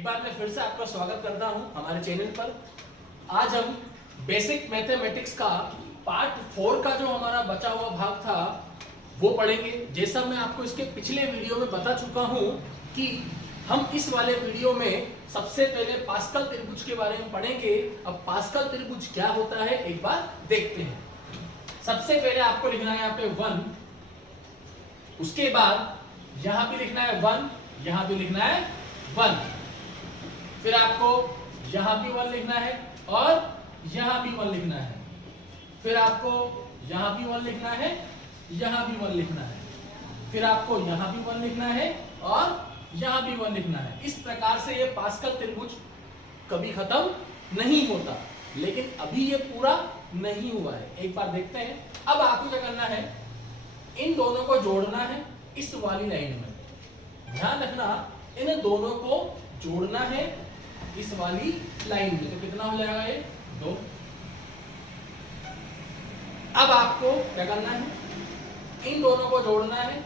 एक बार मैं फिर से आपका स्वागत करता हूं हमारे चैनल पर। आज हम बेसिक मैथमेटिक्स का पार्ट 4 का जो हमारा बचा हुआ भाग था वो पढ़ेंगे। जैसा मैं आपको इसके पिछले वीडियो में बता चुका हूं कि हम इस वाले वीडियो में सबसे पहले पास्कल त्रिभुज के बारे में पढ़ेंगे। अब पास्कल त्रिभुज क्या होता है एक बार देखते हैं। सबसे पहले आपको लिखना है यहाँ पे 1, उसके बाद यहां भी लिखना है 1, यहां भी लिखना है 1, फिर आपको यहां भी 1 लिखना है और यहां भी 1 लिखना है, फिर आपको यहां भी 1 लिखना है, यहां भी 1 लिखना है, फिर आपको यहां भी 1 लिखना है और यहां भी 1 लिखना है। इस प्रकार से ये पास्कल त्रिभुज कभी खत्म नहीं होता, लेकिन अभी ये पूरा नहीं हुआ है। एक बार देखते हैं। अब आपको क्या करना है, इन दोनों को जोड़ना है इस वाली लाइन में। ध्यान रखना, इन दोनों को जोड़ना है इस वाली लाइन में। तो कितना हो जाएगा ये 2। अब आपको क्या करना है, इन दोनों को जोड़ना है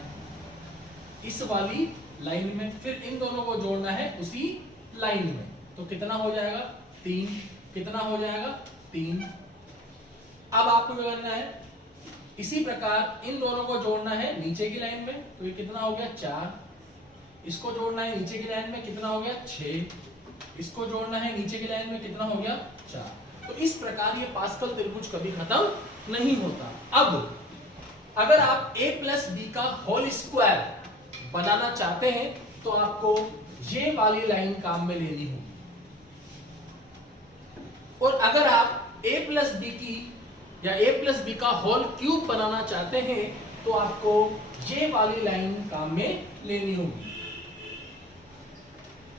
इस वाली लाइन में, फिर इन दोनों को जोड़ना है उसी लाइन में। तो कितना हो जाएगा 3, कितना हो जाएगा 3। अब आपको क्या करना है, इसी प्रकार इन दोनों को जोड़ना है नीचे की लाइन में। तो ये कितना हो गया 4, इसको जोड़ना है नीचे की लाइन में, कितना हो गया 6, इसको जोड़ना है नीचे की लाइन में, कितना हो गया 4। तो इस प्रकार ये पास्कल त्रिभुज कभी खत्म नहीं होता। अब अगर आप a प्लस बी का होल स्क्वायर बनाना चाहते हैं तो आपको ये वाली लाइन काम में लेनी होगी, और अगर आप a प्लस बी की या a प्लस बी का होल क्यूब बनाना चाहते हैं तो आपको ये वाली लाइन काम में लेनी होगी,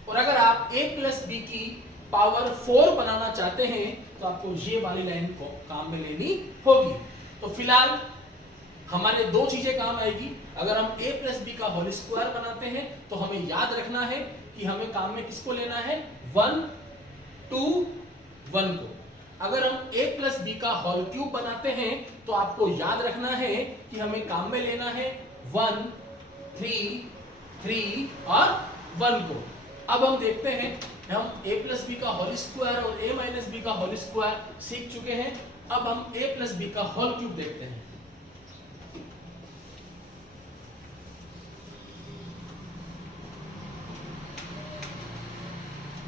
और अगर आप a प्लस बी की पावर 4 बनाना चाहते हैं तो आपको ये वाली लाइन को काम में लेनी होगी। तो फिलहाल हमारे 2 चीजें काम आएगी। अगर हम a प्लस बी का होल स्क्वायर बनाते हैं तो हमें याद रखना है कि हमें काम में किसको लेना है, 1, 2, 1 को। अगर हम a प्लस बी का होल क्यूब बनाते हैं तो आपको याद रखना है कि हमें काम में लेना है 1, 3, 3 और 1 को। अब हम देखते हैं, हम a प्लस बी का होल स्क्वायर और a माइनस बी का होल स्क्वायर सीख चुके हैं। अब हम a प्लस बी का होल क्यूब देखते हैं।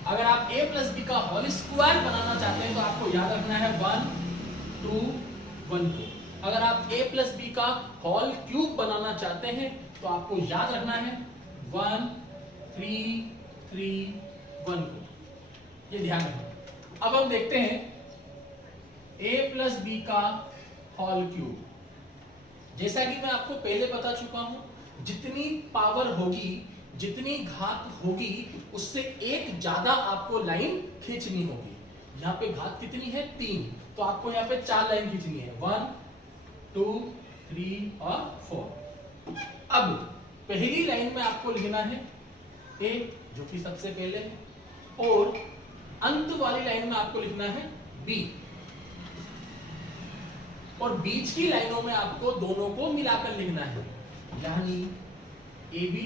अगर आप a प्लस बी का होल स्क्वायर बनाना चाहते हैं तो आपको याद रखना है 1, 2, 1 को। अगर आप a प्लस बी का होल क्यूब बनाना चाहते हैं तो आपको याद रखना है 1, 3, 3, 1 को। ये ध्यान रखना। अब हम देखते हैं a प्लस बी का होल क्यूब। जैसा कि मैं आपको पहले बता चुका हूं, जितनी पावर होगी, जितनी घात होगी, उससे एक ज्यादा आपको लाइन खींचनी होगी। यहाँ पे घात कितनी है 3, तो आपको यहाँ पे 4 लाइन खींचनी है, 1, 2, 3 और 4। अब पहली लाइन में आपको लिखना है a, जो कि सबसे पहले है, और अंत वाली लाइन में आपको लिखना है b, और बीच की लाइनों में आपको दोनों को मिलाकर लिखना है, यानी ab,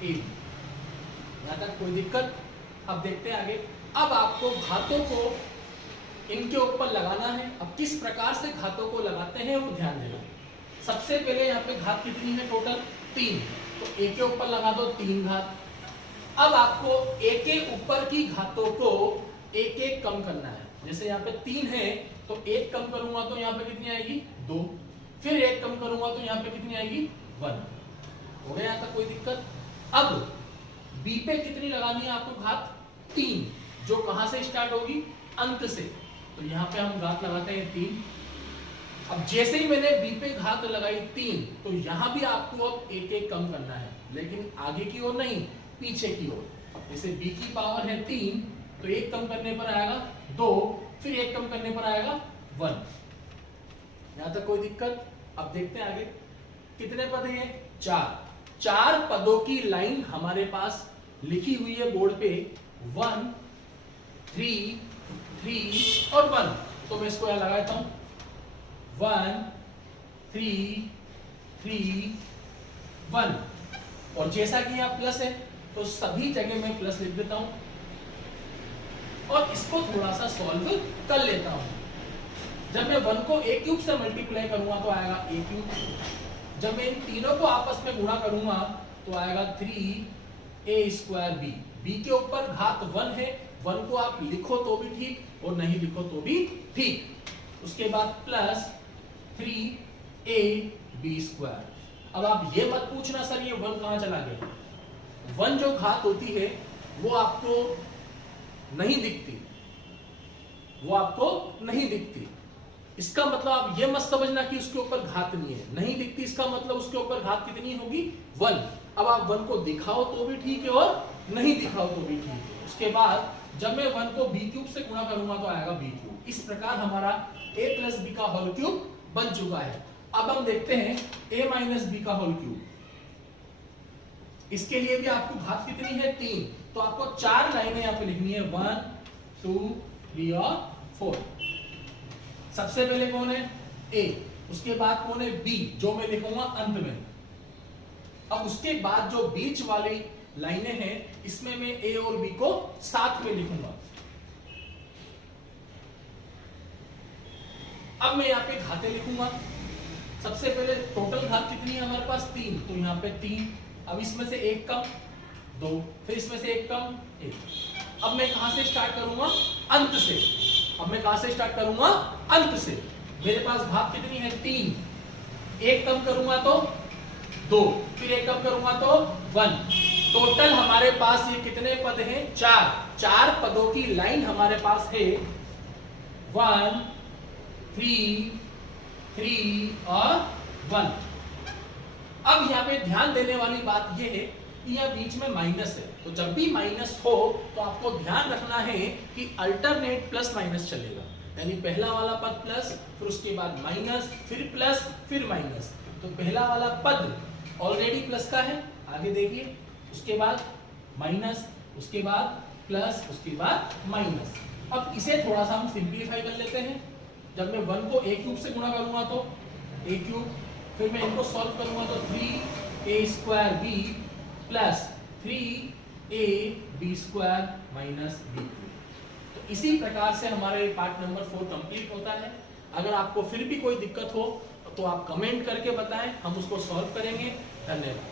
ab। यहां तक कोई दिक्कत? अब देखते हैं आगे। अब आपको घातों को इनके ऊपर लगाना है। अब किस प्रकार से घातों को लगाते हैं वो ध्यान देना। सबसे पहले यहाँ पे घात कितनी है टोटल 3, तो a के ऊपर लगा दो 3 घात। अब आपको a के ऊपर की घातों को एक एक कम करना है। जैसे यहाँ पे 3 है तो 1 कम करूंगा तो यहाँ पे कितनी आएगी 2, फिर 1 कम करूंगा तो यहाँ पे कितनी आएगी 1। हो गया यहाँ तक कोई दिक्कत? अब b पे कितनी लगानी है आपको घात 3, जो कहां से स्टार्ट होगी, अंत से। तो यहाँ पे हम घात लगाते हैं 3। अब जैसे ही मैंने b पे घात लगाई 3, तो यहां भी आपको अब एक एक कम करना है, लेकिन आगे की ओर नहीं, पीछे की ओर। जैसे b की पावर है 3, तो 1 कम करने पर आएगा 2, फिर 1 कम करने पर आएगा 1। यहां तक कोई दिक्कत? अब देखते हैं आगे कितने पद हैं, 4 पदों की लाइन हमारे पास लिखी हुई है बोर्ड पे, 1, 3, 3 और 1। तो मैं इसको यहां लगाता हूं, 1, 3, 3, 1। और जैसा कि यहाँ प्लस है तो सभी जगह मैं प्लस लिख देता हूं और इसको थोड़ा सा सॉल्व कर लेता हूं। जब मैं 1 को a क्यूब से मल्टीप्लाई करूंगा तो आएगा a क्यूब। जब मैं इन तीनों को आपस में गुणा करूंगा तो आएगा 3a स्क्वायर b। b के ऊपर घात 1 है, 1 को आप लिखो तो भी ठीक और नहीं लिखो तो भी ठीक। उसके बाद प्लस 3ab स्क्वायर। अब आप ये मत पूछना सर ये 1 कहां चला गया। 1 जो घात होती है वो आपको नहीं दिखती, वो आपको नहीं दिखती। इसका मतलब आप ये मत समझना कि उसके ऊपर घात नहीं है, नहीं दिखती इसका मतलब उसके ऊपर घात कितनी होगी 1। अब आप 1 को दिखाओ तो भी ठीक है और नहीं दिखाओ तो भी ठीक है। उसके बाद जब मैं 1 को b क्यूब से गुणा करूंगा तो आएगा b क्यूब। इस प्रकार हमारा a प्लस b का होल क्यूब बन चुका है। अब हम देखते हैं a माइनस b का होल क्यूब। इसके लिए भी आपको घात कितनी है 3, तो आपको 4 लाइनें यहाँ पे लिखनी है 1 2 3 और 4। सबसे पहले कौन है a, उसके बाद कौन है b जो मैं लिखूंगा अंत में। अब उसके बाद जो बीच वाली लाइनें हैं इसमें मैं a और b को साथ में लिखूंगा। अब मैं यहाँ पे घातें लिखूंगा। सबसे पहले टोटल घात कितनी है हमारे पास 3, तो यहाँ पे 3। अब इसमें से एक कम 2, फिर इसमें से एक कम 1। अब मैं कहां से स्टार्ट करूंगा अंत से। अब मैं कहां से स्टार्ट करूंगा अंत से। मेरे पास घात कितनी है 3, एक कम करूंगा तो 2, फिर एक कम करूंगा तो 1। टोटल हमारे पास ये कितने पद हैं 4 पदों की लाइन हमारे पास है 1 3 3 और 1। अब यहाँ पे ध्यान देने वाली बात ये है कि यहाँ बीच में माइनस है, तो जब भी माइनस हो तो आपको ध्यान रखना है कि अल्टरनेट प्लस माइनस चलेगा। यानी पहला वाला पद प्लस, फिर उसके बाद माइनस, फिर प्लस, फिर माइनस। तो पहला वाला पद ऑलरेडी प्लस का है, आगे देखिए, उसके बाद माइनस, उसके बाद प्लस, उसके बाद माइनस। अब इसे थोड़ा सा हम सिंप्लीफाई कर लेते हैं। जब मैं 1 को a क्यूब से गुणा करूंगा तो a क्यूब, फिर मैं इनको सॉल्व करूंगा तो 3a square b plus 3ab square minus b cube. तो इसी प्रकार से हमारे पार्ट नंबर 4 कंप्लीट होता है। अगर आपको फिर भी कोई दिक्कत हो तो आप कमेंट करके बताएं, हम उसको सॉल्व करेंगे। धन्यवाद।